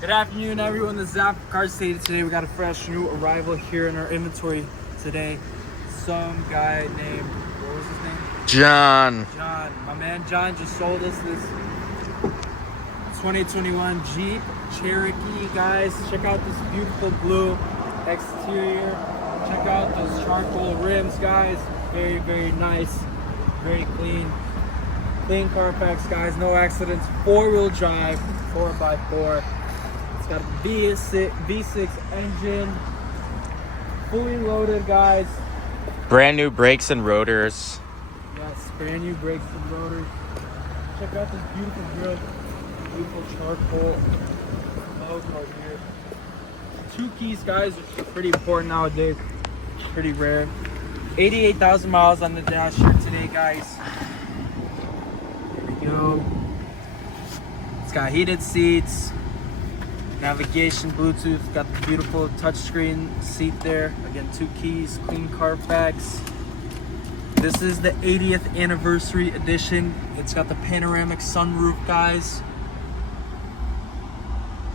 Good afternoon, everyone. This is Zap Car City. Today we got a fresh new arrival here in our inventory today. Some guy named, what was his name? John. My man John just sold us this 2021 Jeep Cherokee, guys. Check out this beautiful blue exterior. Check out those charcoal rims, guys. Very, very nice. Very clean. Clean Carfax, guys. No accidents. 4-wheel drive, 4x4. It's got a V6 engine. Fully loaded, guys. Brand new brakes and rotors. Yes, brand new brakes and rotors. Check out this beautiful grill. Beautiful charcoal logo here. 2 keys, guys, which is pretty important nowadays. Pretty rare. 88,000 miles on the dash here today, guys. Here we go. It's got heated seats, navigation, Bluetooth. Got the beautiful touchscreen seat there. Again, 2 keys, Clean Carfax. This is the 80th anniversary edition. It's got the panoramic sunroof, guys.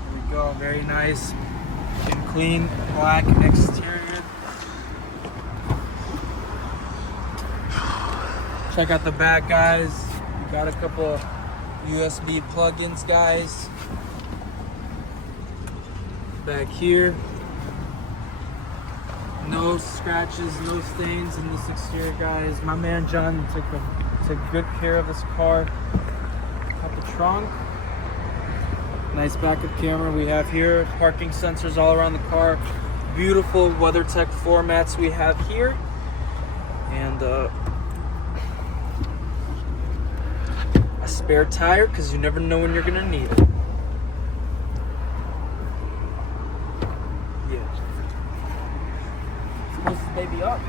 There we go, very nice and clean black exterior. Check out the back, guys. We got a couple USB plugins, guys. Back here. No scratches, no stains in this exterior, guys. My man John took good care of this car. Got the trunk. Nice backup camera we have here. Parking sensors all around the car. Beautiful WeatherTech floor mats we have here. And a spare tire, because you never know when you're gonna need it. Supposed to baby up.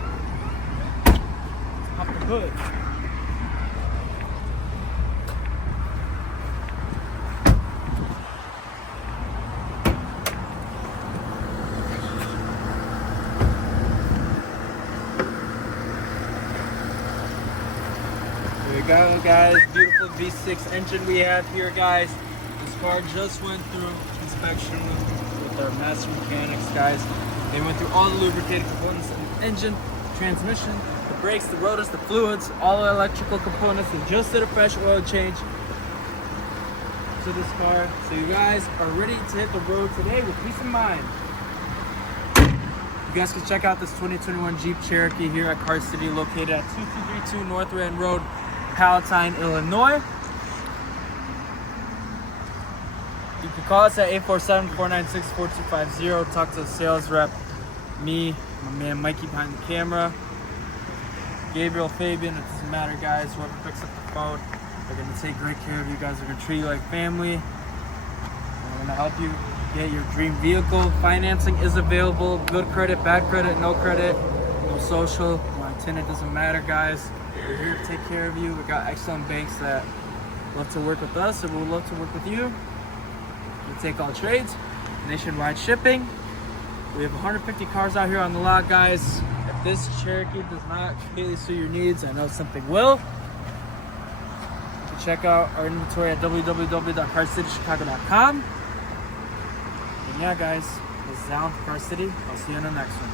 Pop the hood. There we go, guys. Beautiful V6 engine we have here, guys. This car just went through inspection with our master mechanics, guys. They went through all the lubricating components in the engine, transmission, the brakes, the rotors, the fluids, all the electrical components. They just did a fresh oil change to this car. So you guys are ready to hit the road today with peace of mind. You guys can check out this 2021 Jeep Cherokee here at Car City, located at 2232 North Rand Road, Palatine, Illinois. You can call us at 847-496-4250. Talk to the sales rep, me, my man Mikey behind the camera, Gabriel, Fabian. It doesn't matter, guys. Whoever picks up the phone, they're going to take great care of you guys. They're going to treat you like family. They're going to help you get your dream vehicle. Financing is available. Good credit, bad credit, no credit, no social, no antenna. It doesn't matter, guys. We're here to take care of you. We got excellent banks that love to work with us, and we'll love to work with you. We take all trades, nationwide shipping. We have 150 cars out here on the lot, guys. If this Cherokee does not completely suit your needs, I know something will. You can check out our inventory at www.carcitychicago.com. And yeah, guys, this is Alan from Car City. I'll see you in the next one.